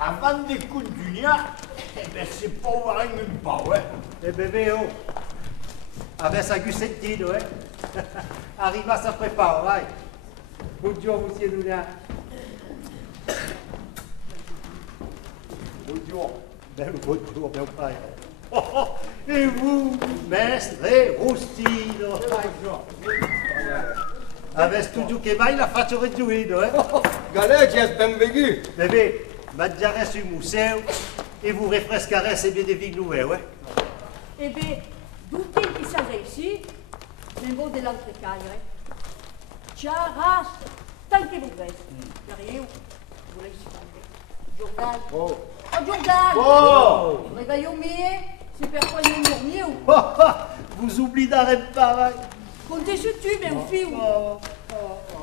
Avant de continuer, c'est pas voir un pas, ouais. Eh bébé, oh. Avec sa gusettine, ouais. Arrive à sa prépare, ouais. Bonjour, monsieur Luna. Bonjour. Ben, bonjour, mon frère. Oh, oh. Et vous, mestre Rostino. Avec tout che vai la faccio regiuito, eh? Galè, ci benvenuto. Bébé, mangiare sul museo et vous refrescarez c'est bien des vignes nouvelles, ouais? Eh bien, d'où qui savait ici, mais mot de l'entrecaille, Charas, tant que vous reste. Derrière, vous laissez parler. Jordan. Oh. Oh, Jordan! Oh! Réveillons mieux, c'est personne ne dormir ou. Oh, oh, vous oubliez d'arrêter pareil. Comptez sur tu, mais au fil. Oh, oh, oh.